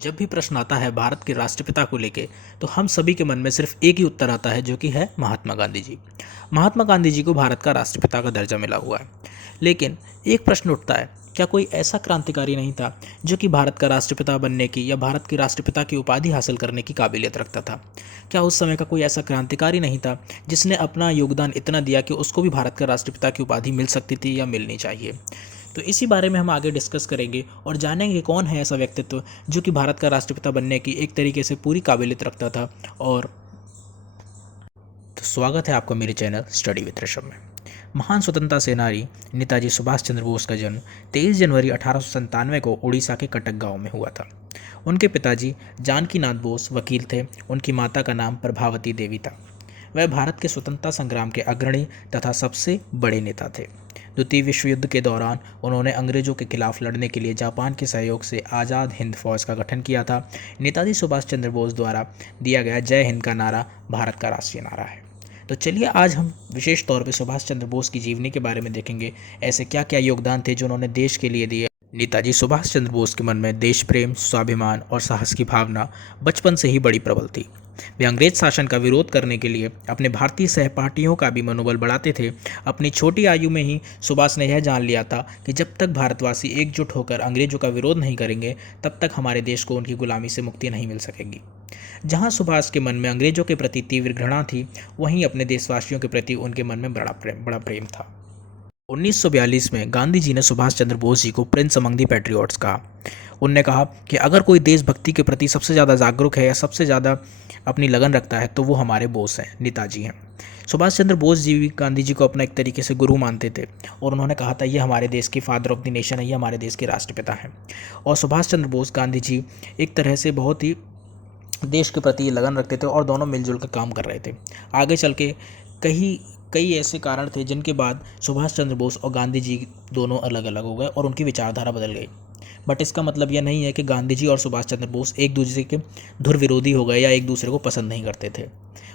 जब भी प्रश्न आता है भारत के राष्ट्रपिता को लेके तो हम सभी के मन में सिर्फ एक ही उत्तर आता है जो कि है महात्मा गांधी जी। महात्मा गांधी जी को भारत का राष्ट्रपिता का दर्जा मिला हुआ है। लेकिन एक प्रश्न उठता है, क्या कोई ऐसा क्रांतिकारी नहीं था जो कि भारत का राष्ट्रपिता बनने की या भारत के राष्ट्रपिता की उपाधि हासिल करने की काबिलियत रखता था? क्या उस समय का कोई ऐसा क्रांतिकारी नहीं था जिसने अपना योगदान इतना दिया कि उसको भी भारत का राष्ट्रपिता की उपाधि मिल सकती थी या मिलनी चाहिए? तो इसी बारे में हम आगे डिस्कस करेंगे और जानेंगे कौन है ऐसा व्यक्तित्व जो कि भारत का राष्ट्रपिता बनने की एक तरीके से पूरी काबिलियत रखता था। और तो स्वागत है आपका मेरे चैनल स्टडी विद ऋषभ में। महान स्वतंत्रता सेनानी नेताजी सुभाष चंद्र बोस का जन्म 23 जनवरी 1897 को उड़ीसा के कटक गांव में हुआ था। उनके पिताजी जानकी नाथ बोस वकील थे। उनकी माता का नाम प्रभावती देवी था। वह भारत के स्वतंत्रता संग्राम के अग्रणी तथा सबसे बड़े नेता थे। द्वितीय विश्व युद्ध के दौरान उन्होंने अंग्रेजों के खिलाफ लड़ने के लिए जापान के सहयोग से आज़ाद हिंद फौज का गठन किया था। नेताजी सुभाष चंद्र बोस द्वारा दिया गया जय हिंद का नारा भारत का राष्ट्रीय नारा है। तो चलिए आज हम विशेष तौर पर सुभाष चंद्र बोस की जीवनी के बारे में देखेंगे। ऐसे क्या क्या योगदान थे जो उन्होंने देश के लिए दिए। नेताजी सुभाष चंद्र बोस के मन में देश प्रेम, स्वाभिमान और साहस की भावना बचपन से ही बड़ी प्रबल थी। वे अंग्रेज शासन का विरोध करने के लिए अपने भारतीय सहपाठियों का भी मनोबल बढ़ाते थे। अपनी छोटी आयु में ही सुभाष ने यह जान लिया था कि जब तक भारतवासी एकजुट होकर अंग्रेजों का विरोध नहीं करेंगे तब तक हमारे देश को उनकी गुलामी से मुक्ति नहीं मिल सकेगी। जहां सुभाष के मन में अंग्रेजों के प्रति तीव्र घृणा थी, वहीं अपने देशवासियों के प्रति उनके मन में बड़ा प्रेम था। 1942 में गांधी जी ने सुभाष चंद्र बोस जी को प्रिंस अमंग दी पैट्रियट्स कहा। उनने कहा कि अगर कोई देशभक्ति के प्रति सबसे ज़्यादा जागरूक है या सबसे ज़्यादा अपनी लगन रखता है तो वो हमारे बोस हैं, नेताजी हैं। सुभाष चंद्र बोस जी भी गांधी जी को अपना एक तरीके से गुरु मानते थे और उन्होंने कहा था ये हमारे देश के फादर ऑफ द नेशन है, ये हमारे देश के राष्ट्रपिता हैं। और सुभाष चंद्र बोस गांधी जी एक तरह से बहुत ही देश के प्रति लगन रखते थे और दोनों मिलजुल कर काम कर रहे थे। आगे चल के कई ऐसे कारण थे जिनके बाद सुभाष चंद्र बोस और गांधी जी दोनों अलग अलग हो गए और उनकी विचारधारा बदल गई। बट इसका मतलब यह नहीं है कि गांधी जी और सुभाष चंद्र बोस एक दूसरे के धुर विरोधी हो गए या एक दूसरे को पसंद नहीं करते थे।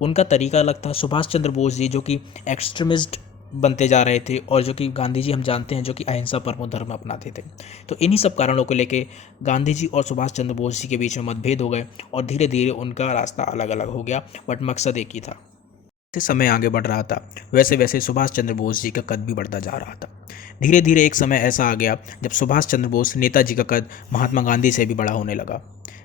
उनका तरीका अलग था। सुभाष चंद्र बोस जी जो कि एक्सट्रीमिस्ट बनते जा रहे थे और जो कि गांधी जी हम जानते हैं जो कि अहिंसा परमो धर्म अपनाते थे। तो इन्हीं सब कारणों को लेके गांधी जी और सुभाष चंद्र बोस जी के बीच में मतभेद हो गए और धीरे धीरे उनका रास्ता अलग अलग हो गया, बट मकसद एक ही था। जैसे समय आगे बढ़ रहा था वैसे वैसे सुभाष चंद्र बोस जी का कद भी बढ़ता जा रहा था। धीरे धीरे एक समय ऐसा आ गया जब सुभाष चंद्र बोस नेताजी का कद महात्मा गांधी से भी बड़ा होने लगा।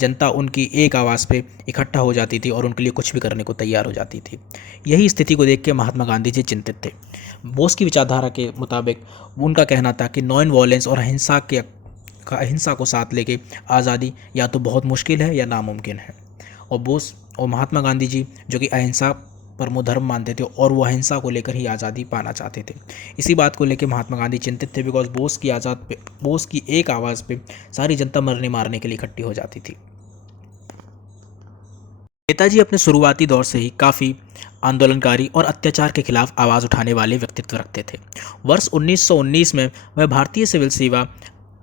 जनता उनकी एक आवाज़ पे इकट्ठा हो जाती थी और उनके लिए कुछ भी करने को तैयार हो जाती थी। यही स्थिति को देख के महात्मा गांधी जी चिंतित थे। बोस की विचारधारा के मुताबिक उनका कहना था कि नॉन वायलेंस और अहिंसा को साथ लेके आज़ादी या तो बहुत मुश्किल है या नामुमकिन है। और बोस और महात्मा गांधी जी जो कि अहिंसा परमो धर्म मानते थे और वो अहिंसा को लेकर ही आज़ादी पाना चाहते थे। इसी बात को लेकर महात्मा गांधी चिंतित थे, बिकॉज बोस की एक आवाज़ पे सारी जनता मरने मारने के लिए इकट्ठी हो जाती थी। नेताजी अपने शुरुआती दौर से ही काफ़ी आंदोलनकारी और अत्याचार के खिलाफ आवाज़ उठाने वाले व्यक्तित्व रखते थे। वर्ष 1919 में वह भारतीय सिविल सेवा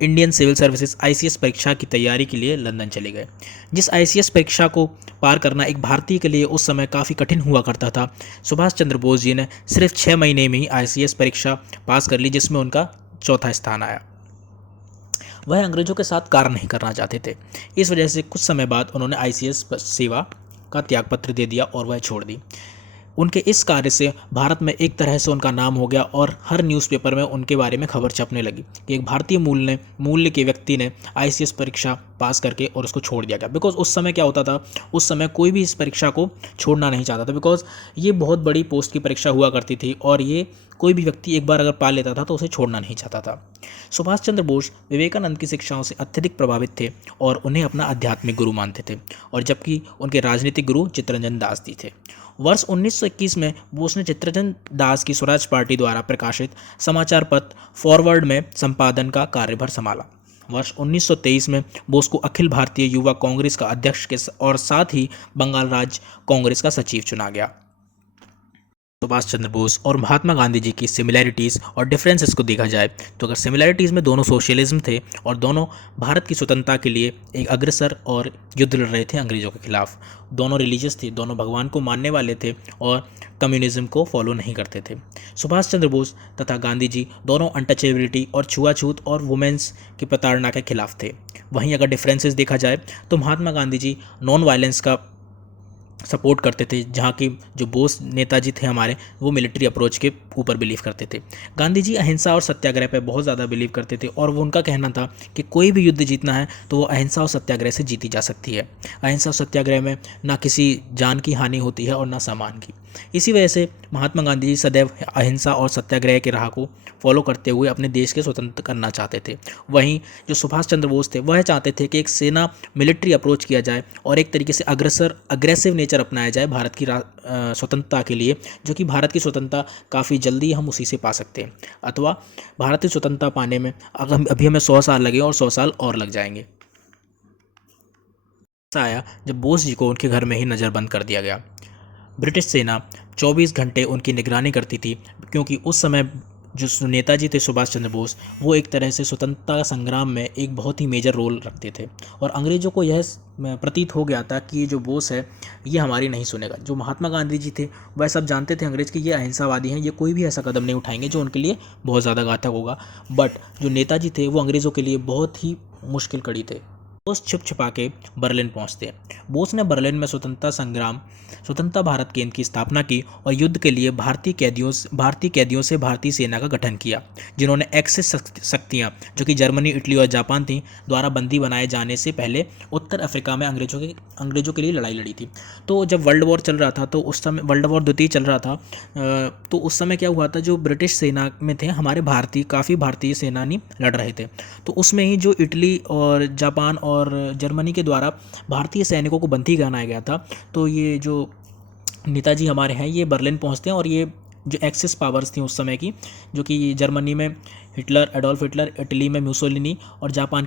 इंडियन सिविल सर्विसेज आईसीएस परीक्षा की तैयारी के लिए लंदन चले गए। जिस आईसीएस परीक्षा को पार करना एक भारतीय के लिए उस समय काफ़ी कठिन हुआ करता था, सुभाष चंद्र बोस जी ने सिर्फ 6 महीने में ही आईसीएस परीक्षा पास कर ली, जिसमें उनका चौथा स्थान आया। वह अंग्रेजों के साथ कार्य नहीं करना चाहते थे। इस वजह से कुछ समय बाद उन्होंने आईसीएस सेवा का त्यागपत्र दे दिया और वह छोड़ दी। उनके इस कार्य से भारत में एक तरह से उनका नाम हो गया और हर न्यूज़पेपर में उनके बारे में खबर छपने लगी कि एक भारतीय मूल्य के व्यक्ति ने आईसीएस परीक्षा पास करके और उसको छोड़ दिया गया। बिकॉज उस समय क्या होता था, उस समय कोई भी इस परीक्षा को छोड़ना नहीं चाहता था, बिकॉज ये बहुत बड़ी पोस्ट की परीक्षा हुआ करती थी और ये कोई भी व्यक्ति एक बार अगर पा लेता था तो उसे छोड़ना नहीं चाहता था। सुभाष चंद्र बोस विवेकानंद की शिक्षाओं से अत्यधिक प्रभावित थे और उन्हें अपना आध्यात्मिक गुरु मानते थे, और जबकि उनके राजनीतिक गुरु चित्तरंजन दास जी थे। वर्ष 1921 में बोस ने चित्तरंजन दास की स्वराज पार्टी द्वारा प्रकाशित समाचार पत्र फॉरवर्ड में संपादन का कार्यभार संभाला। वर्ष 1923 में बोस को अखिल भारतीय युवा कांग्रेस का अध्यक्ष और साथ ही बंगाल राज्य कांग्रेस का सचिव चुना गया। सुभाष चंद्र बोस और महात्मा गांधी जी की सिमिलैरिटीज़ और डिफरेंसेस को देखा जाए तो अगर सिमिलैरिटीज़ में दोनों सोशलिज्म थे और दोनों भारत की स्वतंत्रता के लिए एक अग्रसर और युद्ध लड़ रहे थे अंग्रेज़ों के खिलाफ। दोनों रिलीजियस थे, दोनों भगवान को मानने वाले थे और कम्युनिज्म को फॉलो नहीं करते थे। सुभाष चंद्र बोस तथा गांधी जी दोनों अनटचेबिलिटी और छुआछूत और वुमेन्स की प्रताड़ना के खिलाफ थे। वहीं अगर डिफरेंसेस देखा जाए तो महात्मा गांधी जी नॉन वायलेंस का सपोर्ट करते थे, जहाँ की जो बोस नेताजी थे हमारे, वो मिलिट्री अप्रोच के ऊपर बिलीव करते थे। गांधी जी अहिंसा और सत्याग्रह पे बहुत ज़्यादा बिलीव करते थे और वो उनका कहना था कि कोई भी युद्ध जीतना है तो वो अहिंसा और सत्याग्रह से जीती जा सकती है। अहिंसा और सत्याग्रह में ना किसी जान की हानि होती है और ना सामान की। इसी वजह से महात्मा गांधी जी सदैव अहिंसा और सत्याग्रह के राह को फॉलो करते हुए अपने देश के स्वतंत्र करना चाहते थे। वहीं जो सुभाष चंद्र बोस थे वह चाहते थे कि एक सेना मिलिट्री अप्रोच किया जाए और एक तरीके से अग्रेसिव नेचर अपनाया जाए भारत की स्वतंत्रता के लिए, जो कि भारत की स्वतंत्रता काफ़ी जल्दी हम उसी से पा सकते हैं, अथवा भारत की स्वतंत्रता पाने में अभी हमें 100 साल लगे और 100 साल और लग जाएंगे। ऐसा आया जब बोस जी को उनके घर में ही नज़रबंद कर दिया गया। ब्रिटिश सेना 24 घंटे उनकी निगरानी करती थी, क्योंकि उस समय जो नेताजी थे सुभाष चंद्र बोस, वो एक तरह से स्वतंत्रता संग्राम में एक बहुत ही मेजर रोल रखते थे और अंग्रेज़ों को यह प्रतीत हो गया था कि ये जो बोस है ये हमारी नहीं सुनेगा। जो महात्मा गांधी जी थे वह सब जानते थे अंग्रेज़ कि ये अहिंसावादी हैं, ये कोई भी ऐसा कदम नहीं उठाएंगे जो उनके लिए बहुत ज़्यादा घातक होगा। बट जो नेताजी थे वो अंग्रेज़ों के लिए बहुत ही मुश्किल कड़ी थे। बोस छिप छिपा के बर्लिन पहुंचते हैं। बोस ने बर्लिन में स्वतंत्रता भारत केंद्र की स्थापना की और युद्ध के लिए भारतीय कैदियों से भारतीय सेना का गठन किया, जिन्होंने एक्सिस शक्तियां, जो कि जर्मनी, इटली और जापान थी, द्वारा बंदी बनाए जाने से पहले उत्तर अफ्रीका में अंग्रेजों के लिए लड़ाई लड़ी थी। तो जब वर्ल्ड वॉर चल रहा था, तो उस समय वर्ल्ड वॉर द्वितीय चल रहा था, तो उस समय क्या हुआ था, जो ब्रिटिश सेना में थे हमारे काफ़ी भारतीय सेनानी लड़ रहे थे। तो उसमें ही जो इटली और जापान और जर्मनी के द्वारा भारतीय सैनिकों को बंदी बनाया गया था। तो ये जो नेताजी हमारे हैं ये बर्लिन पहुंचते हैं और ये जो एक्सिस पावर्स थी उस समय की, जो कि जर्मनी में एडोल्फ हिटलर, इटली में म्यूसोलिनी और जापान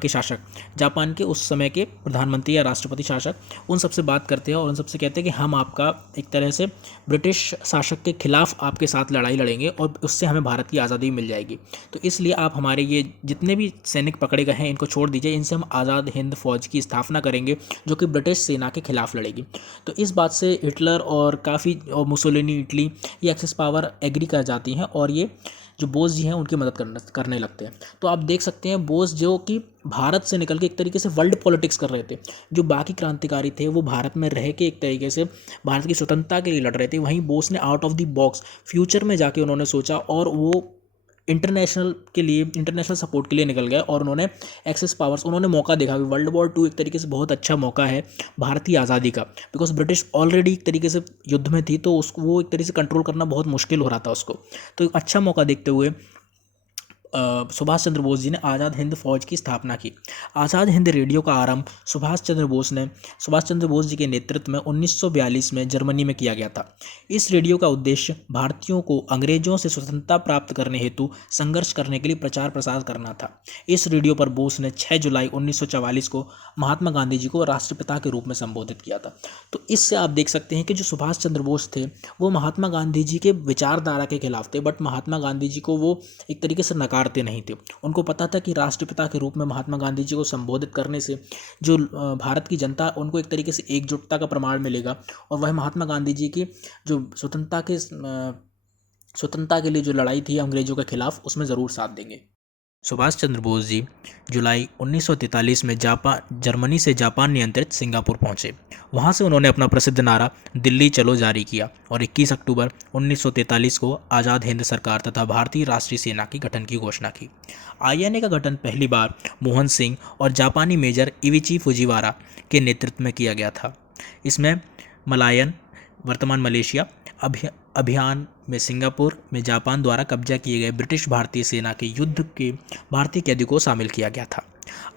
के उस समय के प्रधानमंत्री या राष्ट्रपति शासक, उन सबसे बात करते हैं और उन सबसे कहते हैं कि हम आपका एक तरह से ब्रिटिश शासक के खिलाफ आपके साथ लड़ाई लड़ेंगे और उससे हमें भारत की आज़ादी मिल जाएगी। तो इसलिए आप हमारे ये जितने भी सैनिक पकड़े गए हैं इनको छोड़ दीजिए, इनसे हम आज़ाद हिंद फौज की स्थापना करेंगे जो कि ब्रिटिश सेना के खिलाफ लड़ेगी। तो इस बात से हिटलर और मुसोलिनी, इटली, ये एक्सिस पावर एग्री कर जाती हैं और ये जो बोस जी हैं उनकी मदद करने लगते हैं। तो आप देख सकते हैं बोस जो कि भारत से निकल के एक तरीके से वर्ल्ड पॉलिटिक्स कर रहे थे। जो बाकी क्रांतिकारी थे वो भारत में रह के एक तरीके से भारत की स्वतंत्रता के लिए लड़ रहे थे, वहीं बोस ने out of the box future में जाके उन्होंने सोचा और वो इंटरनेशनल सपोर्ट के लिए निकल गए और उन्होंने एक्सेस पावर्स, उन्होंने मौका देखा कि वर्ल्ड वॉर 2 एक तरीके से बहुत अच्छा मौका है भारतीय आज़ादी का, बिकॉज ब्रिटिश ऑलरेडी एक तरीके से युद्ध में थी, तो उसको वो एक तरीके से कंट्रोल करना बहुत मुश्किल हो रहा था उसको। तो एक अच्छा मौका देखते हुए सुभाष चंद्र बोस जी ने आज़ाद हिंद फौज की स्थापना की। आज़ाद हिंद रेडियो का आरंभ सुभाष चंद्र बोस जी के नेतृत्व में 1942 में जर्मनी में किया गया था। इस रेडियो का उद्देश्य भारतीयों को अंग्रेजों से स्वतंत्रता प्राप्त करने हेतु संघर्ष करने के लिए प्रचार प्रसार करना था। इस रेडियो पर बोस ने 6 जुलाई 1944 को महात्मा गांधी जी को राष्ट्रपिता के रूप में संबोधित किया था। तो इससे आप देख सकते हैं कि जो सुभाष चंद्र बोस थे वो महात्मा गांधी जी के विचारधारा के खिलाफ थे, बट महात्मा गांधी जी को वो एक तरीके से नकारते नहीं थे। उनको पता था कि राष्ट्रपिता के रूप में महात्मा गांधी जी को संबोधित करने से जो भारत की जनता, उनको एक तरीके से एकजुटता का प्रमाण मिलेगा और वह महात्मा गांधी जी की जो स्वतंत्रता के लिए जो लड़ाई थी अंग्रेजों के खिलाफ, उसमें ज़रूर साथ देंगे। सुभाष चंद्र बोस जी जुलाई 1943 में जर्मनी से जापान नियंत्रित सिंगापुर पहुंचे। वहां से उन्होंने अपना प्रसिद्ध नारा दिल्ली चलो जारी किया और 21 अक्टूबर 1943 को आज़ाद हिंद सरकार तथा भारतीय राष्ट्रीय सेना की गठन की घोषणा की। आईएनए का गठन पहली बार मोहन सिंह और जापानी मेजर इविची फुजिवारा के नेतृत्व में किया गया था। इसमें मलायन, वर्तमान मलेशिया, अभियान में सिंगापुर में जापान द्वारा कब्जा किए गए ब्रिटिश भारतीय सेना के युद्ध के भारतीय कैदी को शामिल किया गया था।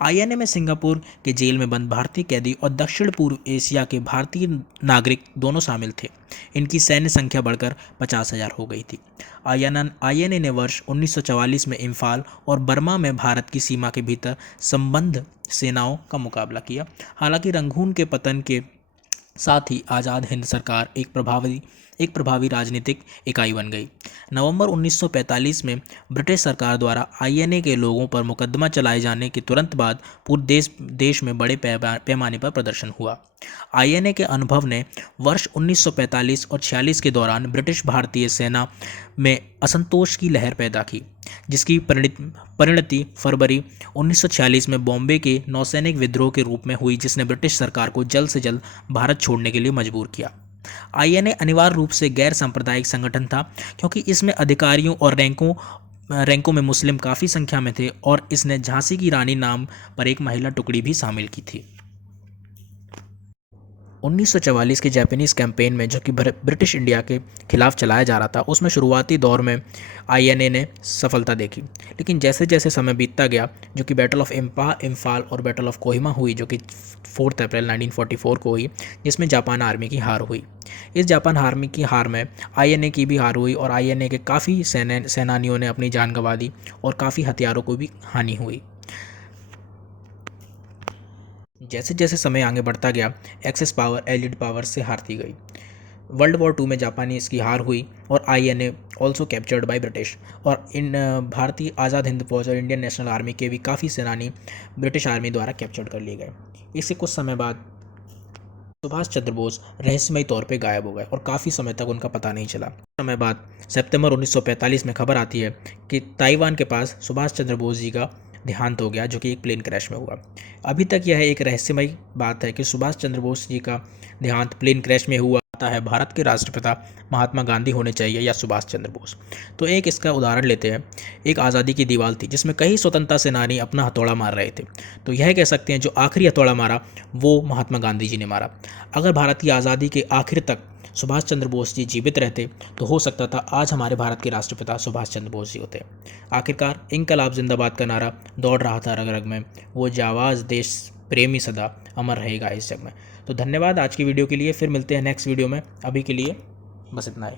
आईएनए में सिंगापुर के जेल में बंद भारतीय कैदी और दक्षिण पूर्व एशिया के भारतीय नागरिक दोनों शामिल थे। इनकी सैन्य संख्या बढ़कर 50,000 हो गई थी। आईएनए ने वर्ष 1944 में इम्फाल और बर्मा में भारत की सीमा के भीतर संबद्ध सेनाओं का मुकाबला किया। हालांकि रंगून के पतन के साथ ही आज़ाद हिंद सरकार एक प्रभावी एक प्रभावी राजनीतिक इकाई बन गई। नवंबर 1945 में ब्रिटिश सरकार द्वारा आईएनए के लोगों पर मुकदमा चलाए जाने के तुरंत बाद पूरे देश में बड़े पैमाने पर प्रदर्शन हुआ। आईएनए के अनुभव ने वर्ष 1945 और 46 के दौरान ब्रिटिश भारतीय सेना में असंतोष की लहर पैदा की, जिसकी परिणति फरवरी 1946 में बॉम्बे के नौसैनिक विद्रोह के रूप में हुई, जिसने ब्रिटिश सरकार को जल्द से जल्द भारत छोड़ने के लिए मजबूर किया। आईएनए अनिवार्य रूप से गैर सांप्रदायिक संगठन था, क्योंकि इसमें अधिकारियों और रैंकों में मुस्लिम काफ़ी संख्या में थे, और इसने झांसी की रानी नाम पर एक महिला टुकड़ी भी शामिल की थी। 1944 के जापानीज कैंपेन में, जो कि ब्रिटिश इंडिया के खिलाफ चलाया जा रहा था, उसमें शुरुआती दौर में आईएनए ने सफलता देखी, लेकिन जैसे जैसे समय बीतता गया, जो कि बैटल ऑफ इम्फाल और बैटल ऑफ कोहिमा हुई, जो कि 4 अप्रैल 1944 को हुई, जिसमें जापान आर्मी की हार हुई। इस जापान आर्मी की हार में आईएनए की भी हार हुई, और आईएनए के काफ़ी सेनानियों ने अपनी जान गंवा दी, और काफ़ी हथियारों को भी हानि हुई। जैसे जैसे समय आगे बढ़ता गया, एक्सेस पावर एलिड पावर से हारती गई। वर्ल्ड वॉर 2 में जापानी इसकी हार हुई, और INA also captured by British, और इन भारतीय आज़ाद हिंद फौज और इंडियन नेशनल आर्मी के भी काफ़ी सेनानी ब्रिटिश आर्मी द्वारा कैप्चर्ड कर लिए गए। इससे कुछ समय बाद सुभाष चंद्र बोस रहस्यमयी तौर पे गायब हो गए, और काफ़ी समय तक उनका पता नहीं चला। समय बाद सितंबर 1945 में खबर आती है कि ताइवान के पास सुभाष चंद्र बोस जी का देहांत हो गया, जो कि एक प्लेन क्रैश में हुआ। अभी तक यह एक रहस्यमयी बात है कि सुभाष चंद्र बोस जी का देहांत प्लेन क्रैश में हुआ है भारत के राष्ट्रपिता महात्मा गांधी होने चाहिए या सुभाष चंद्र बोस। तो एक इसका उदाहरण लेते हैं। एक आज़ादी की दीवार थी, जिसमें कई स्वतंत्रता सेनानी अपना हथौड़ा मार रहे थे, तो यह कह सकते हैं जो आखिरी हथौड़ा मारा वो महात्मा गांधी जी ने मारा। अगर भारत की आज़ादी के आखिर तक सुभाष चंद्र बोस जी जीवित रहते, तो हो सकता था आज हमारे भारत के राष्ट्रपिता सुभाष चंद्र बोस जी होते। आखिरकार इनकलाब जिंदाबाद का नारा दौड़ रहा था रग रग में, वो जावाज देश प्रेमी सदा अमर रहेगा इस जग में। तो धन्यवाद आज की वीडियो के लिए, फिर मिलते हैं नेक्स्ट वीडियो में। अभी के लिए बस इतना ही।